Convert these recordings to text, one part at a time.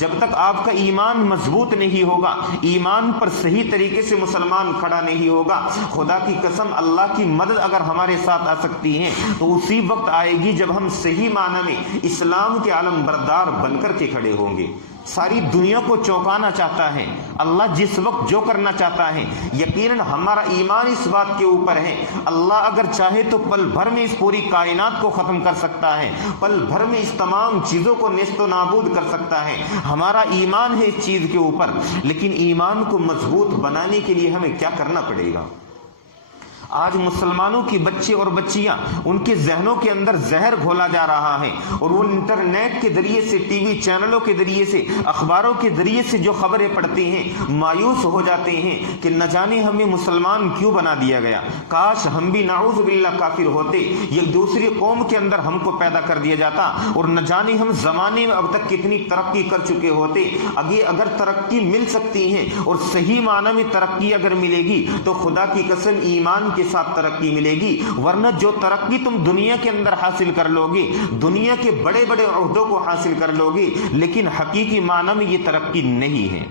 جب تک آپ کا ایمان مضبوط نہیں ہوگا، ایمان پر صحیح طریقے سے مسلمان کھڑا نہیں ہوگا، خدا کی قسم اللہ کی مدد اگر ہمارے ساتھ آ سکتی ہے تو اسی وقت آئے گی جب ہم صحیح معنی میں اسلام کے علم بردار بن کر کے کھڑے ہوں گے۔ ساری دنیا کو چونکانا چاہتا ہے اللہ، جس وقت جو کرنا چاہتا ہے، یقیناً ہمارا ایمان اس بات کے اوپر ہے اللہ اگر چاہے تو پل بھر میں اس پوری کائنات کو ختم کر سکتا ہے، پل بھر میں اس تمام چیزوں کو نیست و نابود کر سکتا ہے۔ ہمارا ایمان ہے اس چیز کے اوپر، لیکن ایمان کو مضبوط بنانے کے لیے ہمیں کیا کرنا پڑے گا؟ آج مسلمانوں کی بچے اور بچیاں، ان کے ذہنوں کے اندر زہر گھولا جا رہا ہے، اور وہ انٹرنیٹ کے ذریعے سے، ٹی وی چینلوں کے ذریعے سے، اخباروں کے ذریعے سے جو خبریں پڑھتے ہیں مایوس ہو جاتے ہیں کہ نہ جانے ہمیں مسلمان کیوں بنا دیا گیا، کاش ہم بھی نعوذ باللہ کافر ہوتے، ایک دوسری قوم کے اندر ہم کو پیدا کر دیا جاتا، اور نہ جانے ہم زمانے میں اب تک کتنی ترقی کر چکے ہوتے۔ اگر ترقی مل سکتی ہے اور صحیح معنی میں ترقی اگر ملے گی تو خدا کی قسم ایمان کے ساتھ ترقی ملے گی، ورنہ جو ترقی تم دنیا کے اندر حاصل کر لو گے، دنیا کے بڑے بڑے عہدوں کو حاصل کر لو گے، لیکن حقیقی معنی میں یہ ترقی نہیں ہے،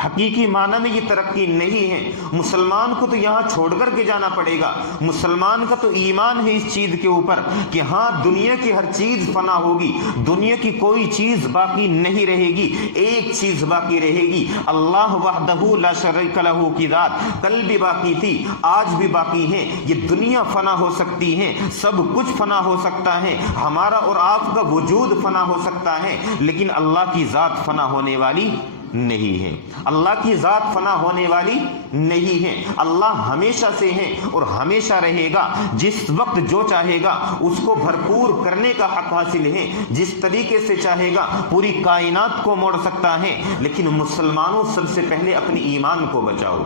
حقیقی معنی میں یہ ترقی نہیں ہے۔ مسلمان کو تو یہاں چھوڑ کر کے جانا پڑے گا، مسلمان کا تو ایمان ہے اس چیز کے اوپر کہ ہاں دنیا کی ہر چیز فنا ہوگی، دنیا کی کوئی چیز باقی نہیں رہے گی، ایک چیز باقی رہے گی، اللہ وحدہ لا شریک لہ کی ذات، کل بھی باقی تھی، آج بھی باقی ہے۔ یہ دنیا فنا ہو سکتی ہے، سب کچھ فنا ہو سکتا ہے، ہمارا اور آپ کا وجود فنا ہو سکتا ہے، لیکن اللہ کی ذات فنا ہونے والی نہیں ہے، اللہ کی ذات فنا ہونے والی نہیں ہے۔ اللہ ہمیشہ سے ہے اور ہمیشہ رہے گا، جس وقت جو چاہے گا اس کو بھرپور کرنے کا حق حاصل ہے، جس طریقے سے چاہے گا پوری کائنات کو موڑ سکتا ہے، لیکن مسلمانوں سب سے پہلے اپنے ایمان کو بچاؤ۔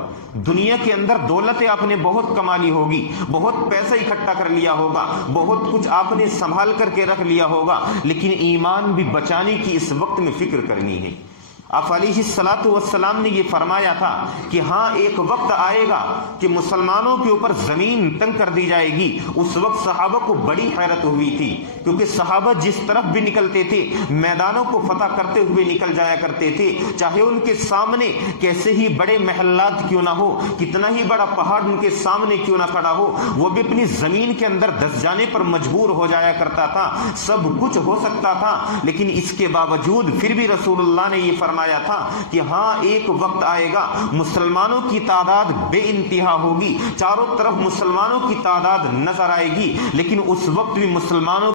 دنیا کے اندر دولتیں آپ نے بہت کما لی ہوگی، بہت پیسہ اکٹھا کر لیا ہوگا، بہت کچھ آپ نے سنبھال کر کے رکھ لیا ہوگا، لیکن ایمان بھی بچانے کی اس وقت میں فکر کرنی ہے۔ آپ علیہ الصلاۃ والسلام نے یہ فرمایا تھا کہ ہاں ایک وقت آئے گا کہ مسلمانوں کے اوپر زمین تنگ کر دی جائے گی۔ اس وقت صحابہ کو بڑی حیرت ہوئی تھی، کیونکہ صحابہ جس طرف بھی نکلتے تھے میدانوں کو فتح کرتے ہوئے نکل جایا کرتے تھے، چاہے ان کے سامنے کیسے ہی بڑے محلات کیوں نہ ہو، کتنا ہی بڑا پہاڑ ان کے سامنے کیوں نہ کھڑا ہو، وہ بھی اپنی زمین کے اندر دس جانے پر مجبور ہو جایا کرتا تھا۔ سب کچھ ہو سکتا تھا، لیکن اس کے باوجود پھر بھی رسول اللہ نے یہ فرمایا تھا کہ ہاں ایک وقت آئے گا مسلمانوں کی تعداد بے انتہا ہوگی، چاروں طرف مسلمانوں کی تعداد نظر آئے گی، لیکن اس وقت بھی مسلمانوں